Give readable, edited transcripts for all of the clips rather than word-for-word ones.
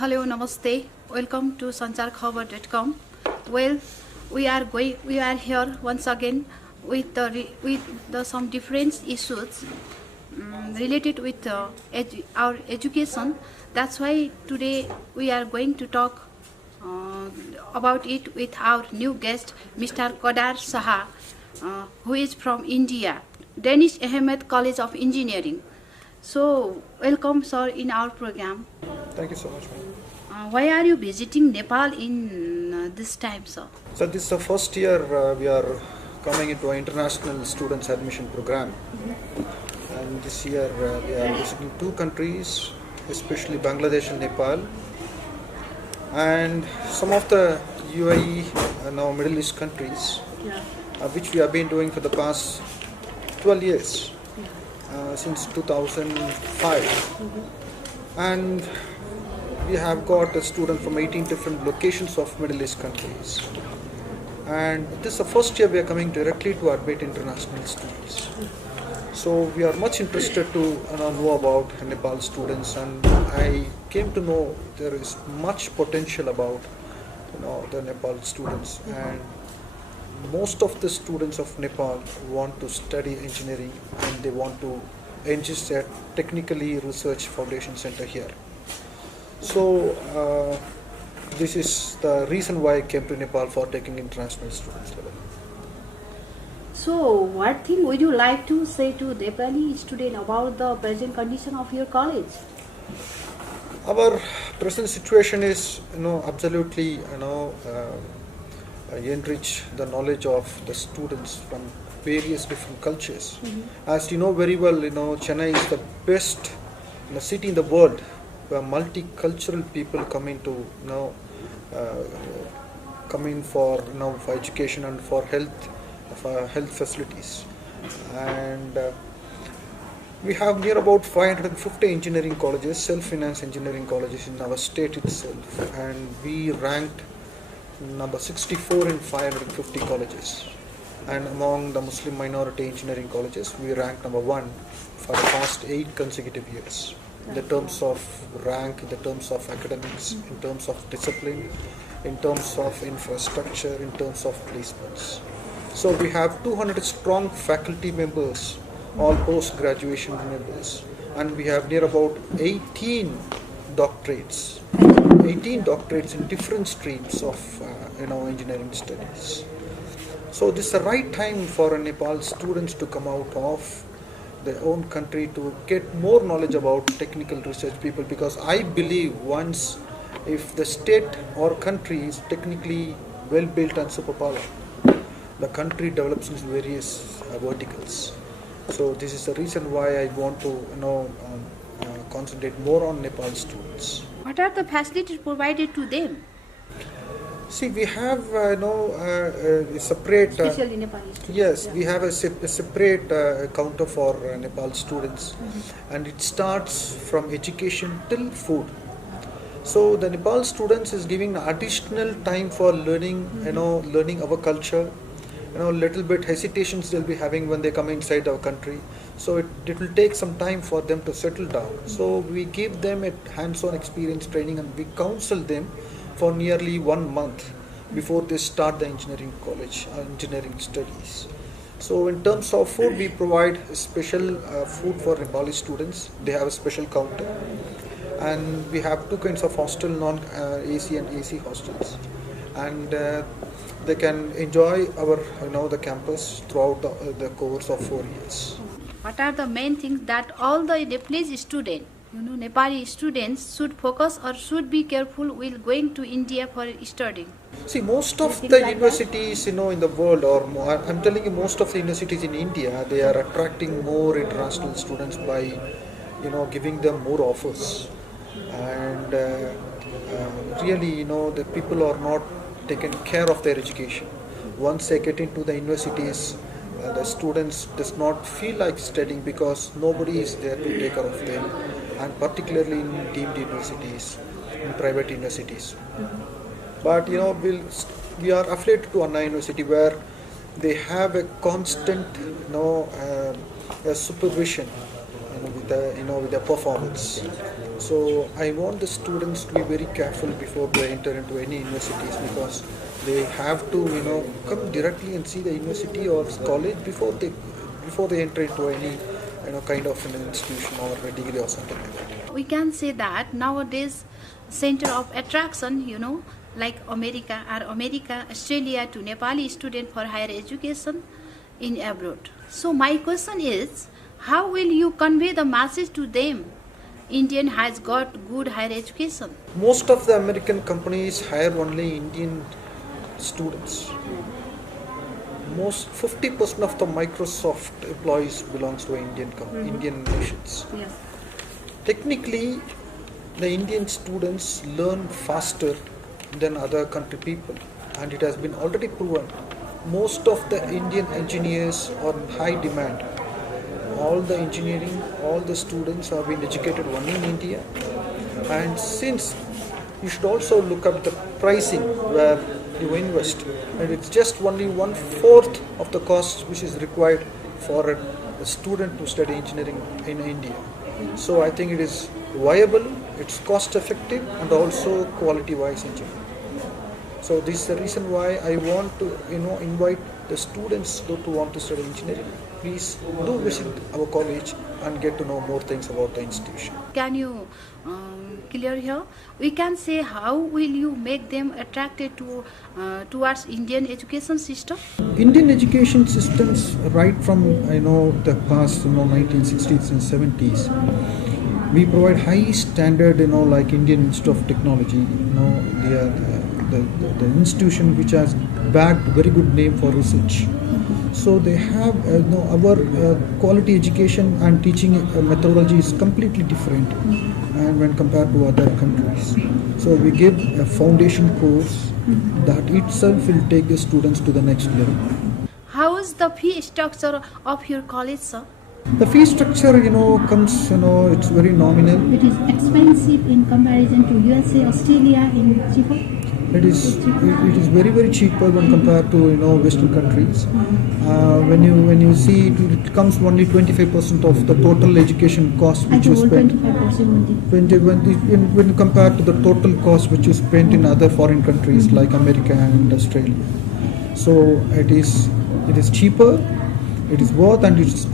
Hello, namaste. Welcome to sancharkhabar.com. Well, we are here once again with some different issues related with our education. That's why today we are going to talk about it with our new guest, Mr. Kadar Shah, who is from India, DHAANISH AHMED College of Engineering. So, welcome, sir, in our program. Thank you so much, ma'am. Why are you visiting Nepal in this time, sir? So this is the first year we are coming into an international students admission program. And this year we are visiting two countries, especially Bangladesh and Nepal, and some of the UAE and now Middle East countries, which we have been doing for the past 12 years, since 2005. And we have got a student from 18 different locations of Middle East countries. And this is the first year we are coming directly to admit international students. So we are much interested to know about Nepal students, and I came to know there is much potential about the Nepal students, and most of the students of Nepal want to study engineering and they want to enlist at Technically Research Foundation Center here. So this is the reason why I came to Nepal for taking international students level. So, what thing would you like to say to Nepali student about the present condition of your college? Our present situation is, absolutely, enrich the knowledge of the students from various different cultures. As you know very well, Chennai is the best city in the world where multicultural people come in to come in for education and for health facilities. And we have near about 550 engineering colleges, self-financed engineering colleges in our state itself, and we ranked number 64 in 550 colleges. And among the Muslim minority engineering colleges, we ranked number 1 for the past 8 consecutive years. In the terms of rank, in the terms of academics, in terms of discipline, in terms of infrastructure, in terms of placements. So we have 200 strong faculty members, all post-graduation members, and we have near about 18 doctorates in different streams of engineering studies. So this is the right time for Nepal students to come out of their own country to get more knowledge about technical research people, because I believe once if the state or country is technically well built and superpower, the country develops in various verticals. So this is the reason why I want to concentrate more on Nepal students. What are the facilities provided to them? See, we have a separate. Especially Nepali students. Yes, we have a separate counter for Nepal students, and it starts from education till food. So the Nepal students is giving additional time for learning, learning our culture. Little bit hesitations they'll be having when they come inside our country. So it will take some time for them to settle down. So we give them a hands-on experience training, and we counsel them for nearly 1 month before they start the engineering college, engineering studies. So in terms of food, we provide special food for Nepali students. They have a special counter, and we have 2 kinds of hostel, non-AC and AC hostels, and they can enjoy our the campus throughout the course of 4 years. What are the main things that all the Nepalese students, Nepali students should focus or should be careful while going to India for studying? See, most of the universities, in the world, or more, I'm telling you, most of the universities in India, they are attracting more international students by, giving them more offers. And really, the people are not taken care of their education. Once they get into the universities, the students does not feel like studying because nobody is there to take care of them, and particularly in deemed universities, in private universities. But we are affiliated to Anna University, where they have a constant supervision with their performance. So I want the students to be very careful before they enter into any universities, because they have to come directly and see the university or college before they enter into any kind of an institution or a degree or something like that. We can say that nowadays center of attraction, like America, Australia to Nepali student for higher education in abroad. So my question is, how will you convey the message to them? Indian has got good higher education. Most of the American companies hire only Indian students. Most 50% of the Microsoft employees belongs to Indian nations. Yes. Technically, the Indian students learn faster than other country people, and it has been already proven. Most of the Indian engineers are in high demand. All the students have been educated only in India, and since you should also look at the pricing where you invest, and it's just only 1/4 of the cost which is required for a student to study engineering in India. So I think it is viable, it's cost effective, and also quality wise engineering. So this is the reason why I want to invite the students who want to study engineering. Please do visit our college and get to know more things about the institution. Can you clear here? We can say, how will you make them attracted towards Indian education system? Indian education systems, right from the past 1960s and 70s, we provide high standard like Indian Institute of Technology. They are the institution which has bagged very good name for research. So they have our quality education and teaching methodology is completely different, and when compared to other countries. So we give a foundation course that itself will take the students to the next level. How is the fee structure of your college, sir? The fee structure comes it's very nominal. It is expensive in comparison to USA, Australia, and cheaper. It is very, very cheaper when compared to Western countries. When you see it comes only 25% of the total education cost which you spend. 25% when compared to the total cost which you spend in other foreign countries like America and Australia. So it is cheaper, it is worth, and it is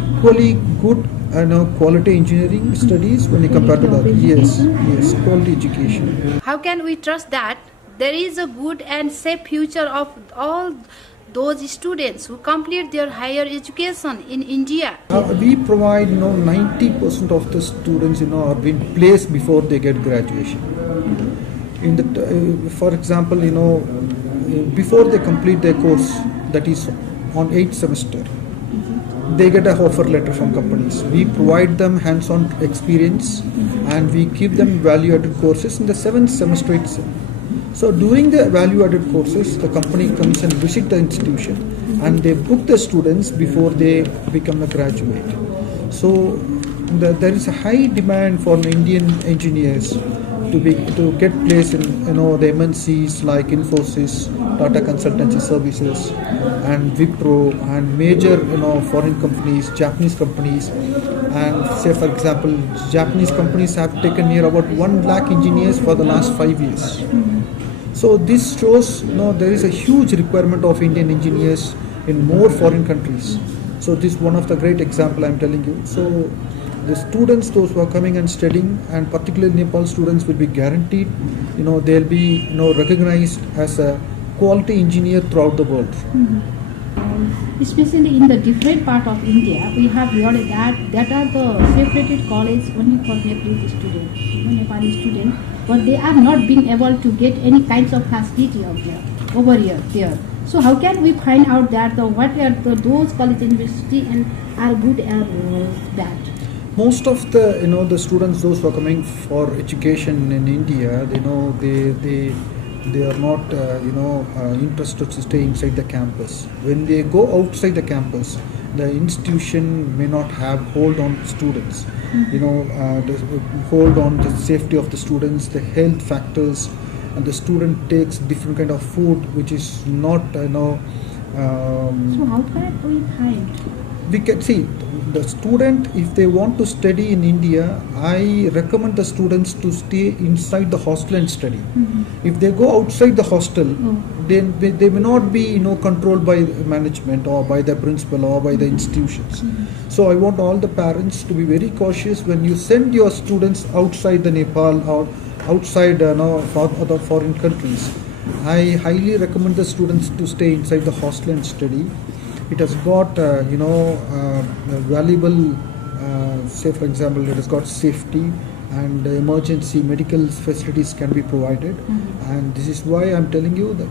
equally good quality engineering studies when you compare to that. Yes, quality education. How can we trust that there is a good and safe future of all those students who complete their higher education in India? We provide 90% of the students are being placed before they get graduation. For example, before they complete their course, that is on 8th semester, they get an offer letter from companies. We provide them hands-on experience, and we give them value-added courses in the 7th semester itself. So during the value-added courses, the company comes and visit the institution, and they book the students before they become a graduate. So there is a high demand for Indian engineers to get placed in the MNCs like Infosys, Tata Consultancy Services, and Wipro, and major foreign companies, Japanese companies. And say for example, Japanese companies have taken near about 1 lakh engineers for the last 5 years. So this shows there is a huge requirement of Indian engineers in more foreign countries. So this is one of the great example I am telling you. So the students, those who are coming and studying, and particularly Nepal students, will be guaranteed, they'll be recognized as a quality engineer throughout the world. Especially in the different part of India, we have heard that are the separated college only for Nepali students, Nepali students, but they are not being able to get any kinds of facility over there. So how can we find out that what are those college university and are good and bad? Most of the the students, those who are coming for education in India, they are not interested to stay inside the campus. When they go outside the campus, the institution may not have hold on students. Hold on the safety of the students, the health factors, and the student takes different kind of food which is not so how can we find? We can see the student, if they want to study in India, I recommend the students to stay inside the hostel and study. If they go outside the hostel, then they may not be controlled by management or by the principal or by the institutions. So I want all the parents to be very cautious when you send your students outside the Nepal or outside for other foreign countries. I highly recommend the students to stay inside the hostel and study. It has got valuable, say for example, it has got safety and emergency medical facilities can be provided. And this is why I'm telling you that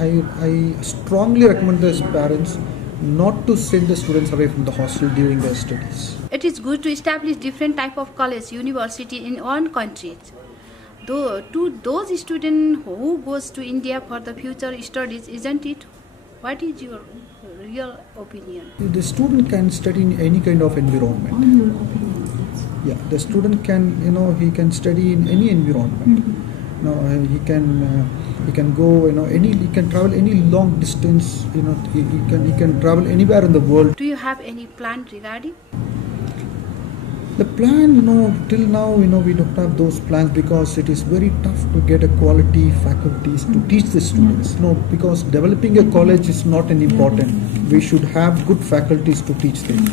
I strongly recommend the parents not to send the students away from the hostel during their studies. It is good to establish different type of college, university in one country. Though to those students who goes to India for the future studies, isn't it? What is your real opinion? The student can study in any kind of environment. On your opinion, yes. Yeah, the student can, he can study in any environment. He can go, he can travel any long distance. He can travel anywhere in the world. Do you have any plan regarding? The plan, till now, we don't have those plans because it is very tough to get a quality faculties to teach the students. No, because developing a college is not an important. We should have good faculties to teach them.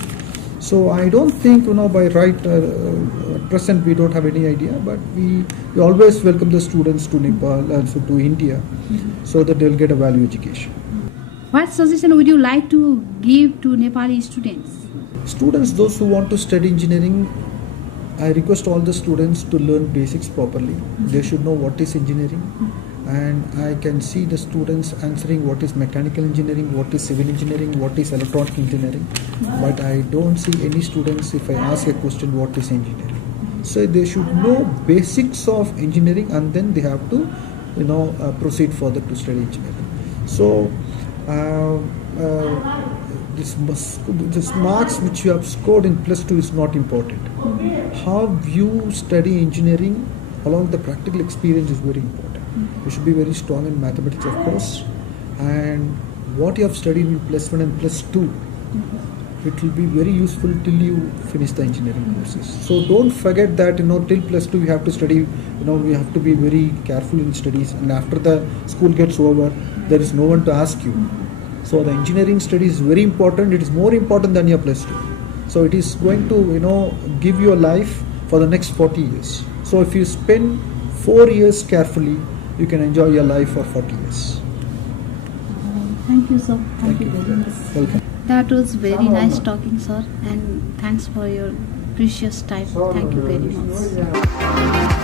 So I don't think, by right at present we don't have any idea, but we always welcome the students to Nepal and so to India, so that they'll get a value education. What suggestion would you like to give to Nepali students? Students, those who want to study engineering, I request all the students to learn basics properly. They should know what is engineering, and I can see the students answering what is mechanical engineering, what is civil engineering, what is electronic engineering, but I don't see any students, if I ask a question, what is engineering. So they should know basics of engineering, and then they have to proceed further to study engineering. So this marks which you have scored in +2 is not important. How you study engineering along the practical experience is very important. You should be very strong in mathematics, of course, and what you have studied in +1 and +2, it will be very useful till you finish the engineering courses. So don't forget that till +2 you have to study. We have to be very careful in studies, and after the school gets over, there is no one to ask you. So the engineering study is very important. It is more important than your +2. So it is going to give you a life for the next 40 years. So if you spend 4 years carefully, you can enjoy your life for 40 years. Thank you, sir. Thank you very much. Welcome. That was very nice talking, sir, and thanks for your precious time. Thank you very much.